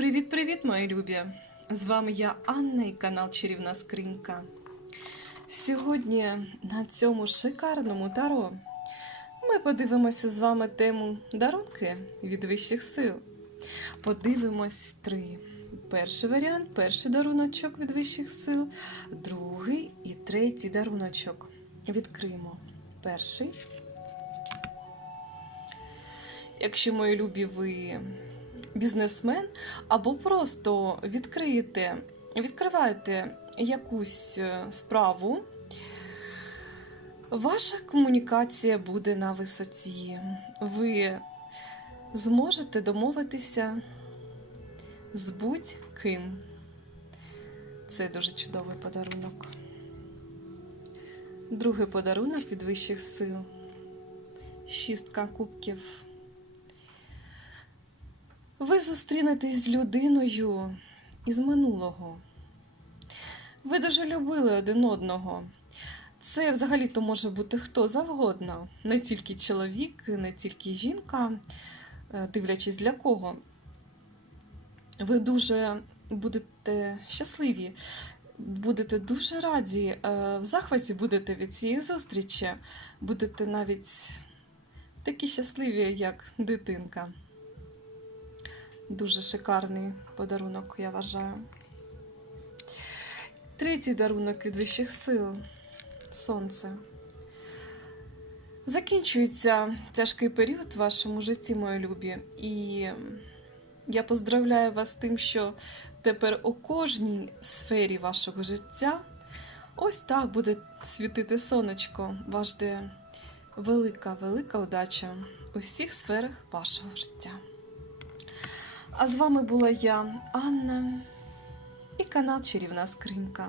Привіт-привіт, мої любі! З вами я Анна і канал Чарівна Скринька. Сьогодні на цьому шикарному таро ми подивимося з вами тему дарунки від вищих сил. Подивимось три. Перший варіант, перший даруночок від вищих сил, другий і третій даруночок. Відкриємо перший. Якщо мої любі ви бізнесмен, або просто відкриєте, відкриваєте якусь е, справу, ваша комунікація буде на висоті. Ви зможете домовитися з будь-ким. Це дуже чудовий подарунок. Другий подарунок від вищих сил. Шістка кубків. Ви зустрінетесь з людиною із минулого. Ви дуже любили один одного. Це взагалі-то може бути хто завгодно, не тільки чоловік, не тільки жінка, е, дивлячись для кого. Ви дуже будете щасливі, будете дуже раді, е, в захваті будете від цієї зустрічі, будете навіть такі щасливі, як дитинка. Дуже шикарний подарунок, я вважаю. Третій дарунок від вищих сил сонце. Закінчується тяжкий період в вашому житті, мої любі. І я поздравляю вас з тим, що тепер у кожній сфері вашого життя ось так буде світити сонечко. Вас жде велика, велика удача у всіх сферах вашого життя. А з вами була я, Анна, і канал Чарівна Скринька.